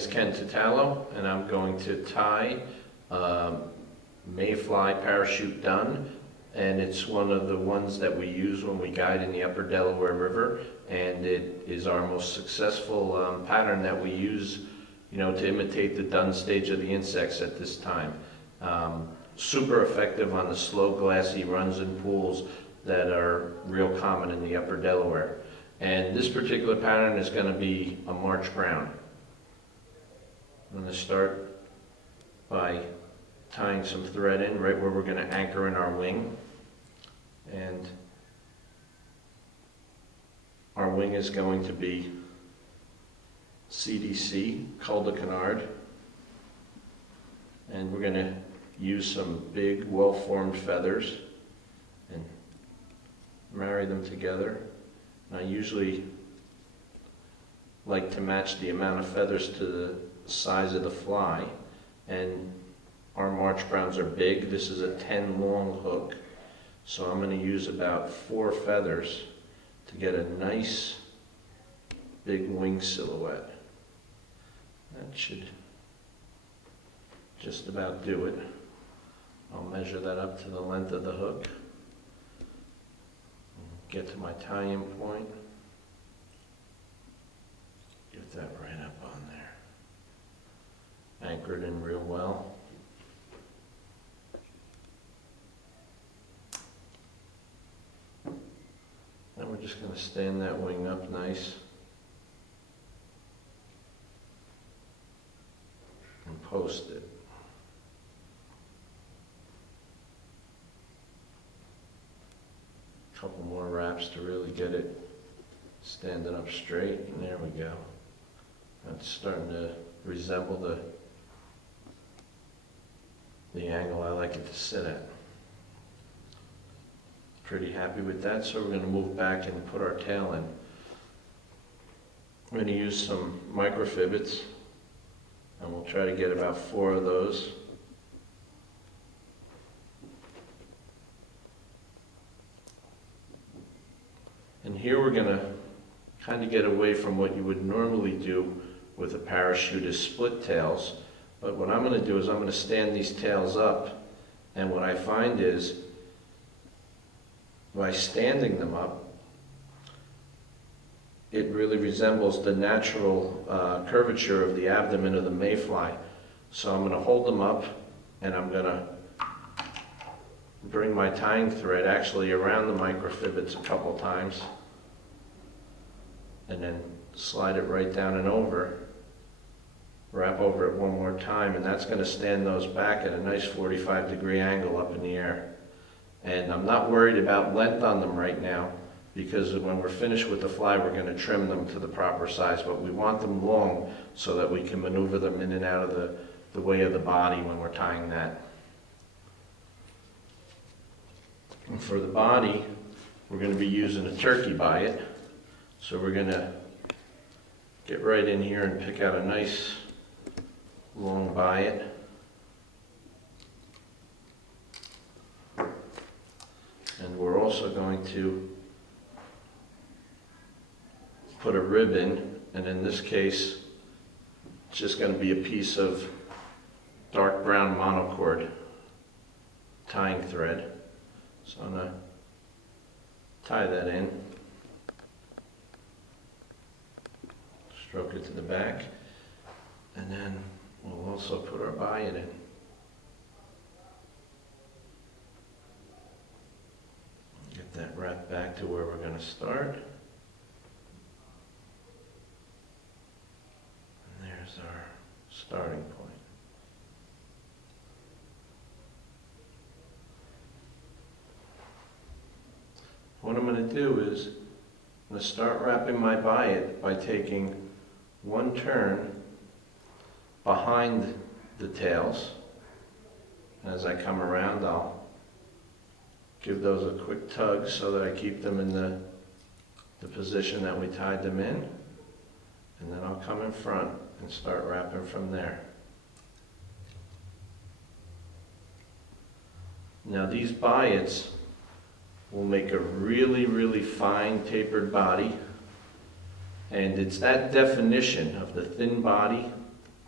is Tutalo, and I'm going to tie mayfly parachute dun, and it's one of the ones that we use when we guide in the upper Delaware River, and it is our most successful pattern that we use, to imitate the dun stage of the insects at this time. Super effective on the slow glassy runs and pools that are real common in the upper Delaware. And this particular pattern is going to be a March Brown. I'm going to start by tying some thread in right where we're going to anchor in our wing. And our wing is going to be CDC, cul de canard. And we're going to use some big, well-formed feathers and marry them together. And I usually like to match the amount of feathers to the size of the fly. And our March Browns are big. This is a 10 long hook. So I'm going to use about 4 feathers to get a nice big wing silhouette. That should just about do it. I'll measure that up to the length of the hook. Get to my tie-in point. Get that right up on there. Anchor it in real well. Then we're just going to stand that wing up nice. And post it. Couple more wraps to really get it standing up straight, and there we go. That's starting to resemble the angle I like it to sit at. Pretty happy with that, so we're going to move back and put our tail in. We're going to use some microfibbits, and we'll try to get about 4 of those. And here we're going to kind of get away from what you would normally do with a parachute is split tails. But what I'm going to do is I'm going to stand these tails up, and what I find is by standing them up, it really resembles the natural curvature of the abdomen of the mayfly. So I'm going to hold them up, and I'm going to bring my tying thread actually around the microfibbits a couple times, and then slide it right down and over, wrap over it one more time, and that's going to stand those back at a nice 45-degree angle up in the air. And I'm not worried about length on them right now, because when we're finished with the fly, we're going to trim them to the proper size, but we want them long so that we can maneuver them in and out of the way of the body when we're tying that. And for the body, we're going to be using a turkey biot. So we're going to get right in here and pick out a nice long biot. And we're also going to put a rib in, and in this case, it's just going to be a piece of dark brown monocord tying thread. So I'm going to tie that in, stroke it to the back, and then we'll also put our biot in. Get that wrapped back to where we're going to start. And there's our starting point. What I'm going to do is I'm going to start wrapping my biot by taking one turn behind the tails. As I come around, I'll give those a quick tug so that I keep them in the position that we tied them in. And then I'll come in front and start wrapping from there. Now these biots will make a really, really fine tapered body. And it's that definition of the thin body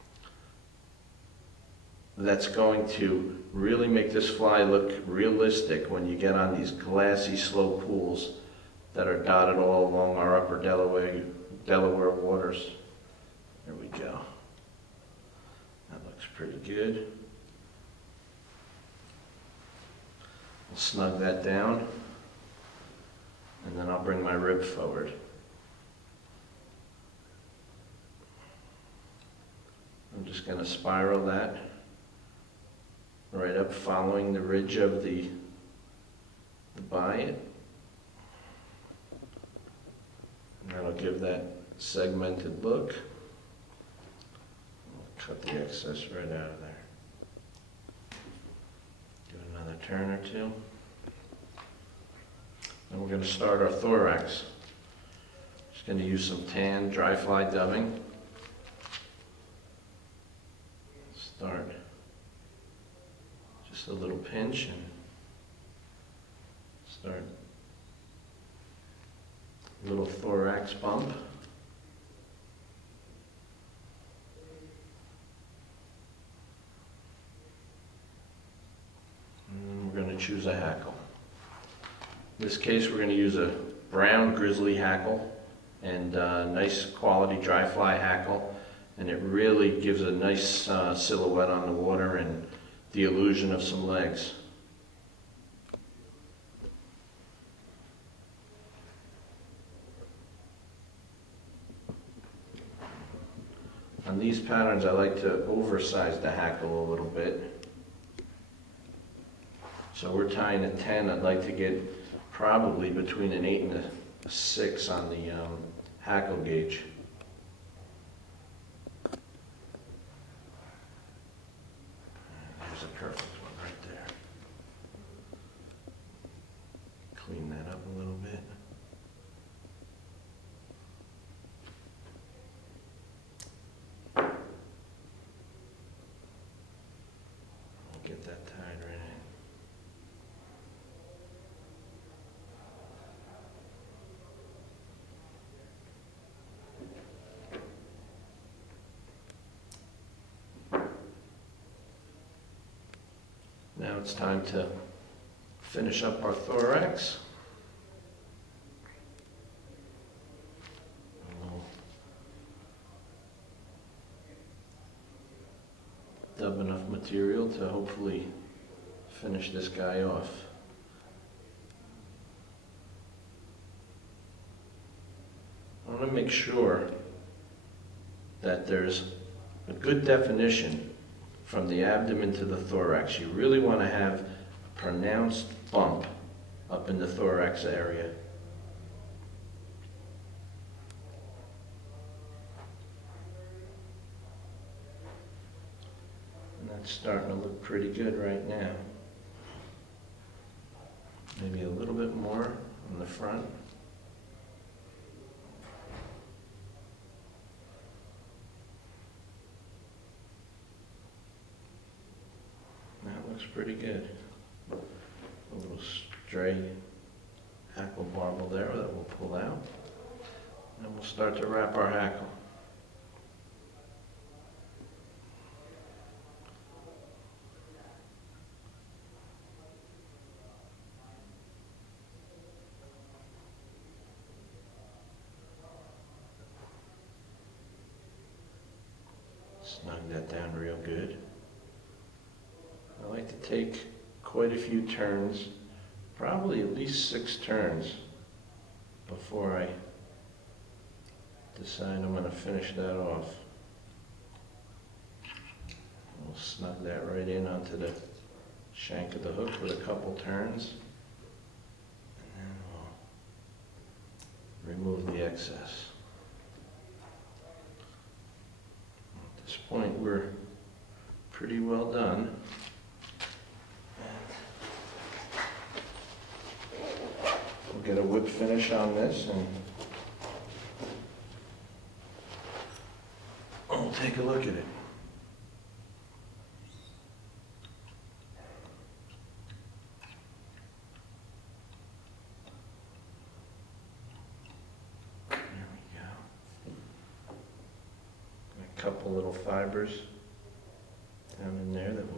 that's going to really make this fly look realistic when you get on these glassy, slow pools that are dotted all along our upper Delaware waters. There we go. That looks pretty good. I'll snug that down, and then I'll bring my rib forward. I'm just going to spiral that right up following the ridge of the biot. And that'll give that segmented look. I'll cut the excess right out of there. Do another turn or two. Then we're going to start our thorax. Just going to use some tan dry fly dubbing. Start just a little pinch and start a little thorax bump. And we're going to choose a hackle. In this case, we're going to use a brown grizzly hackle and nice quality dry fly hackle. And it really gives a nice silhouette on the water and the illusion of some legs. On these patterns, I like to oversize the hackle a little bit. So we're tying a 10. I'd like to get probably between an 8 and a 6 on the hackle gauge. There's a perfect one right there. Clean that up a little bit. Get that tied right in. Now it's time to finish up our thorax. Dub enough material to hopefully finish this guy off. I want to make sure that there's a good definition from the abdomen to the thorax. You really want to have a pronounced bump up in the thorax area. It's starting to look pretty good right now. Maybe a little bit more on the front. That looks pretty good. A little stray hackle barbel there that we'll pull out. And we'll start to wrap our hackle. Snug that down real good. I like to take quite a few turns, probably at least 6 turns before I decide I'm going to finish that off. We'll snug that right in onto the shank of the hook with a couple turns, and then we'll remove the excess. At this point, we're pretty well done. We'll get a whip finish on this, and we'll take a look at it. There we go. A couple little fibers down in there that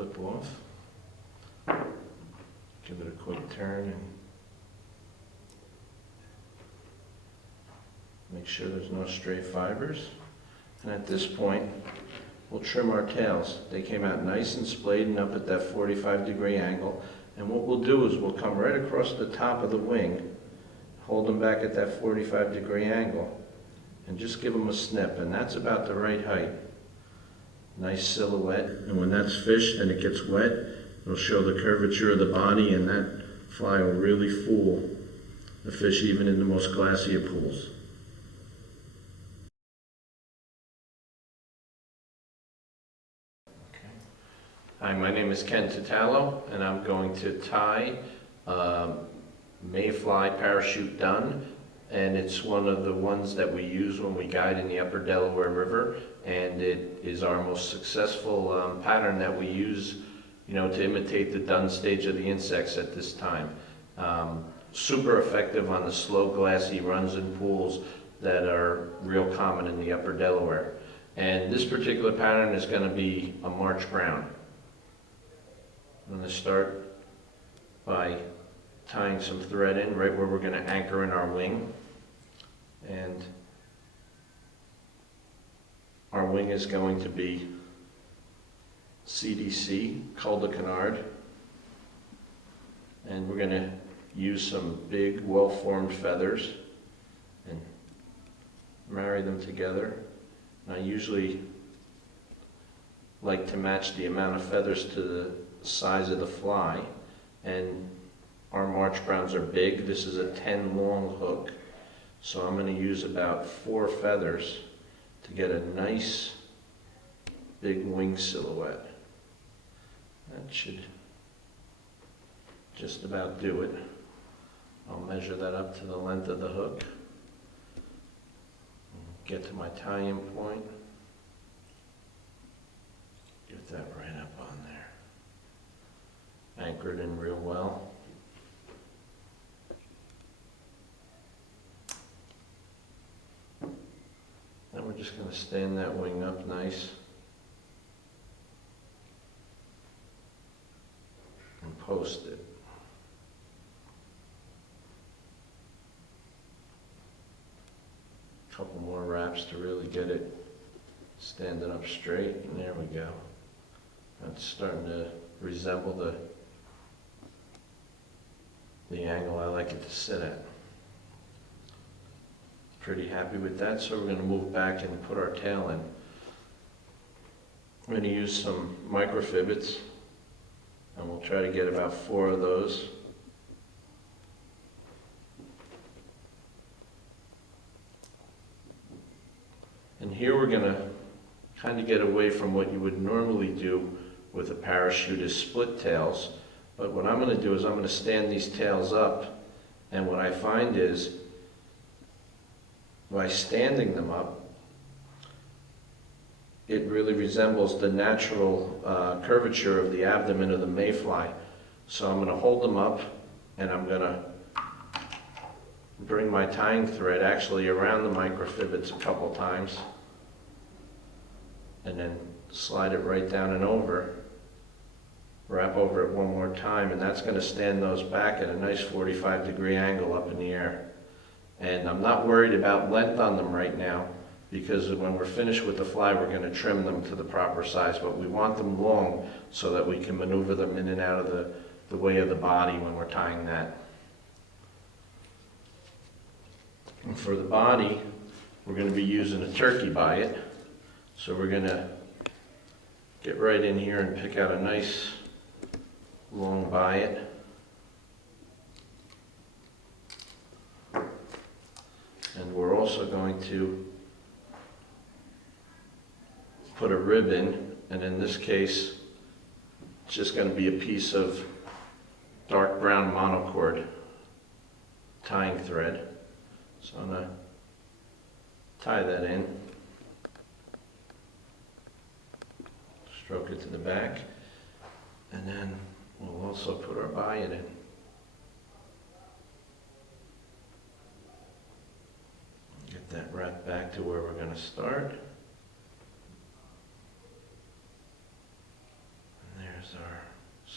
clip off. Give it a quick turn and make sure there's no stray fibers. And at this point, we'll trim our tails. They came out nice and splayed and up at that 45-degree angle. And what we'll do is we'll come right across the top of the wing, hold them back at that 45-degree angle, and just give them a snip. And that's about the right height. Nice silhouette. And when that's fished and it gets wet, it'll show the curvature of the body, and that fly will really fool the fish even in the most glassy of pools. Hi, my name is Tutalo, and I'm going to tie mayfly parachute done, and it's one of the ones that we use when we guide in the upper Delaware River, and it is our most successful pattern that we use, to imitate the done stage of the insects at this time. Super effective on the slow glassy runs and pools that are real common in the upper Delaware. And this particular pattern is going to be a March Brown. I'm going to start by tying some thread in right where we're going to anchor in our wing. And our wing is going to be CDC, cul de canard. And we're going to use some big, well-formed feathers and marry them together. And I usually like to match the amount of feathers to the size of the fly, and our March Browns are big. This is a 10 long hook, so I'm going to use about 4 feathers to get a nice big wing silhouette. That should just about do it. I'll measure that up to the length of the hook, get to my tie-in point, get that right up on there. Anchor it in real well. Then we're just going to stand that wing up nice and post it. A couple more wraps to really get it standing up straight, and there we go. That's starting to resemble the angle I like it to sit at. Pretty happy with that, so we're going to move back and put our tail in. I'm going to use some microfibbits, and we'll try to get about 4 of those. And here we're going to kind of get away from what you would normally do with a parachute is split tails. But what I'm going to do is I'm going to stand these tails up, and what I find is by standing them up, it really resembles the natural curvature of the abdomen of the mayfly. So I'm going to hold them up, and I'm going to bring my tying thread actually around the microfibbits a couple times, and then slide it right down and over. Wrap over it one more time, and that's going to stand those back at a nice 45-degree angle up in the air. And I'm not worried about length on them right now, because when we're finished with the fly, we're going to trim them to the proper size, but we want them long so that we can maneuver them in and out of the way of the body when we're tying that. And for the body, we're going to be using a turkey biot. So we're going to get right in here and pick out a nice long biot. And we're also going to put a rib in, and in this case, it's just going to be a piece of dark brown monocord tying thread. So I'm going to tie that in, stroke it to the back, and then we'll also put our biot in. Get that wrapped back to where we're going to start. And there's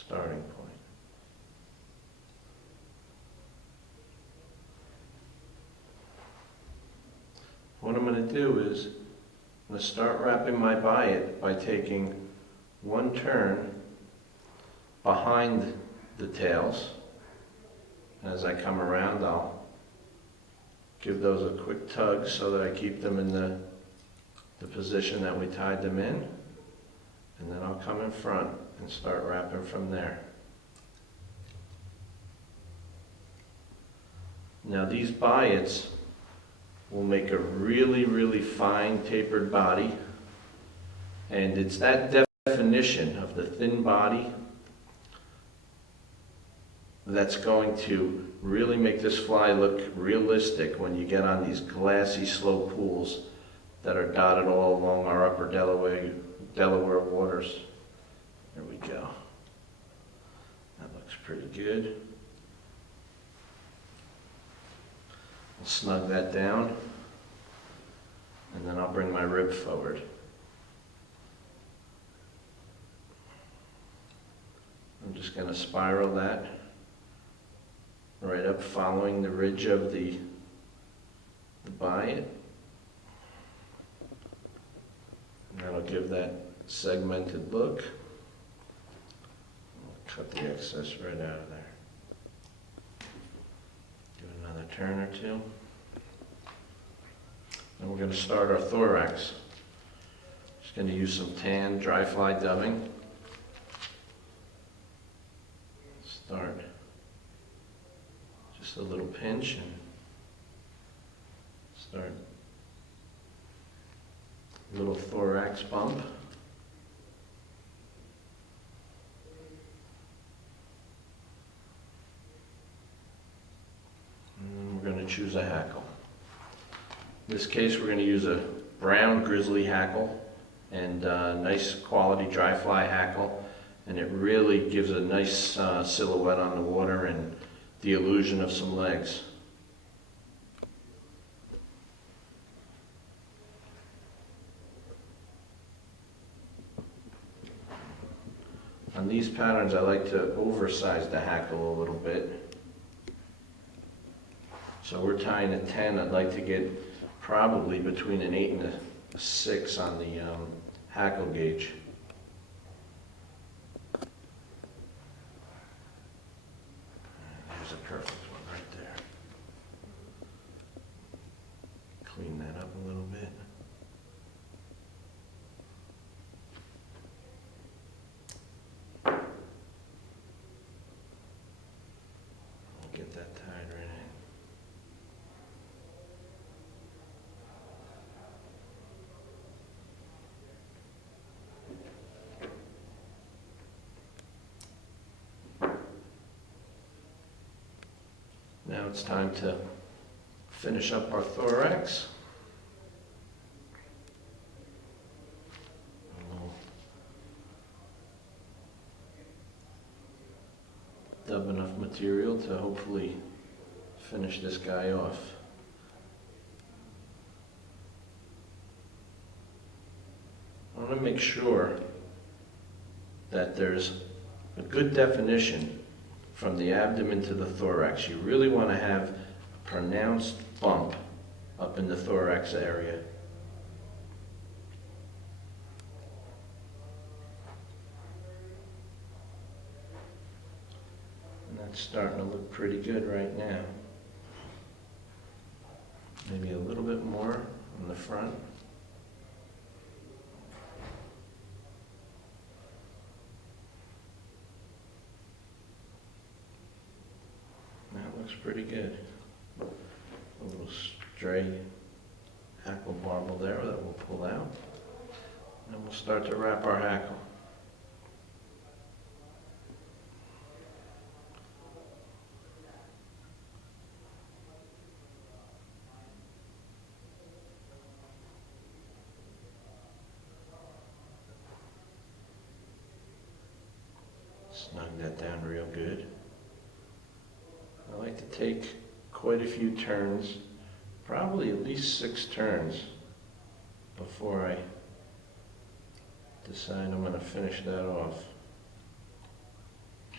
starting point. What I'm going to do is, I'm going to start wrapping my biot by taking one turn behind the tails. As I come around, I'll give those a quick tug so that I keep them in the position that we tied them in. And then I'll come in front and start wrapping from there. Now these biots will make a really, really fine tapered body. And it's that definition of the thin body that's going to really make this fly look realistic when you get on these glassy, slow pools that are dotted all along our upper Delaware waters. There we go. That looks pretty good. I'll snug that down, and then I'll bring my rib forward. I'm just going to spiral that right up following the ridge of the biot. And that'll give that segmented look. I'll cut the excess right out of there. Do another turn or two. And we're going to start our thorax. Just going to use some tan dry fly dubbing. Start just a little pinch and start a little thorax bump. And then we're going to choose a hackle. In this case, we're going to use a brown grizzly hackle and nice quality dry fly hackle. And it really gives a nice silhouette on the water and the illusion of some legs. On these patterns, I like to oversize the hackle a little bit. So we're tying a 10. I'd like to get probably between an 8 and a 6 on the hackle gauge. There's a perfect one right there. Clean that up a little bit. Get that tied right in. Now it's time to finish up our thorax. Dub enough material to hopefully finish this guy off. I want to make sure that there's a good definition from the abdomen to the thorax. You really want to have a pronounced bump up in the thorax area. And that's starting to look pretty good right now. Maybe a little bit more on the front. That looks pretty good. A little stray hackle barbel there that we'll pull out. And we'll start to wrap our hackle. Snug that down real good. I like to take quite a few turns, probably at least 6 turns, before I decide I'm going to finish that off.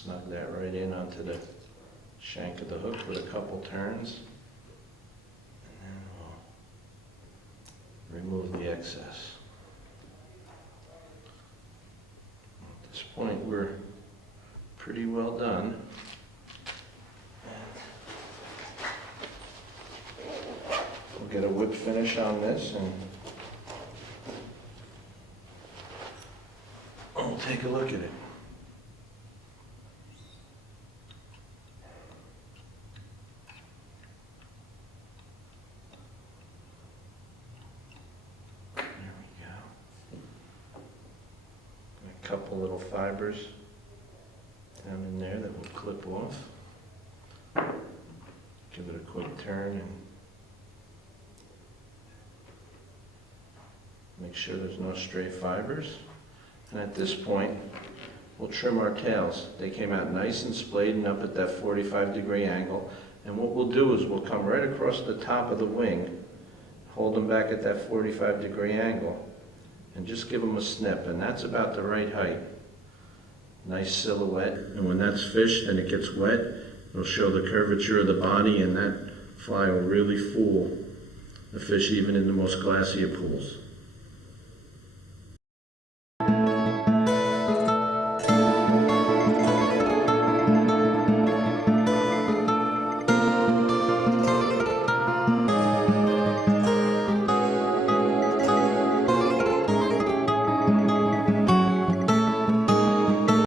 snug that right in onto the shank of the hook with a couple turns. And then we'll remove the excess. At this point, we're pretty well done. We'll get a whip finish on this and we'll take a look at it. There we go. A couple little fibers down in there that will clip off. Give it a quick turn and make sure there's no stray fibers. And at this point, we'll trim our tails. They came out nice and splayed and up at that 45-degree angle. And what we'll do is we'll come right across the top of the wing, hold them back at that 45-degree angle, and just give them a snip. And that's about the right height. Nice silhouette. And when that's fished and it gets wet, it'll show the curvature of the body, and that fly will really fool the fish even in the most glassy of pools.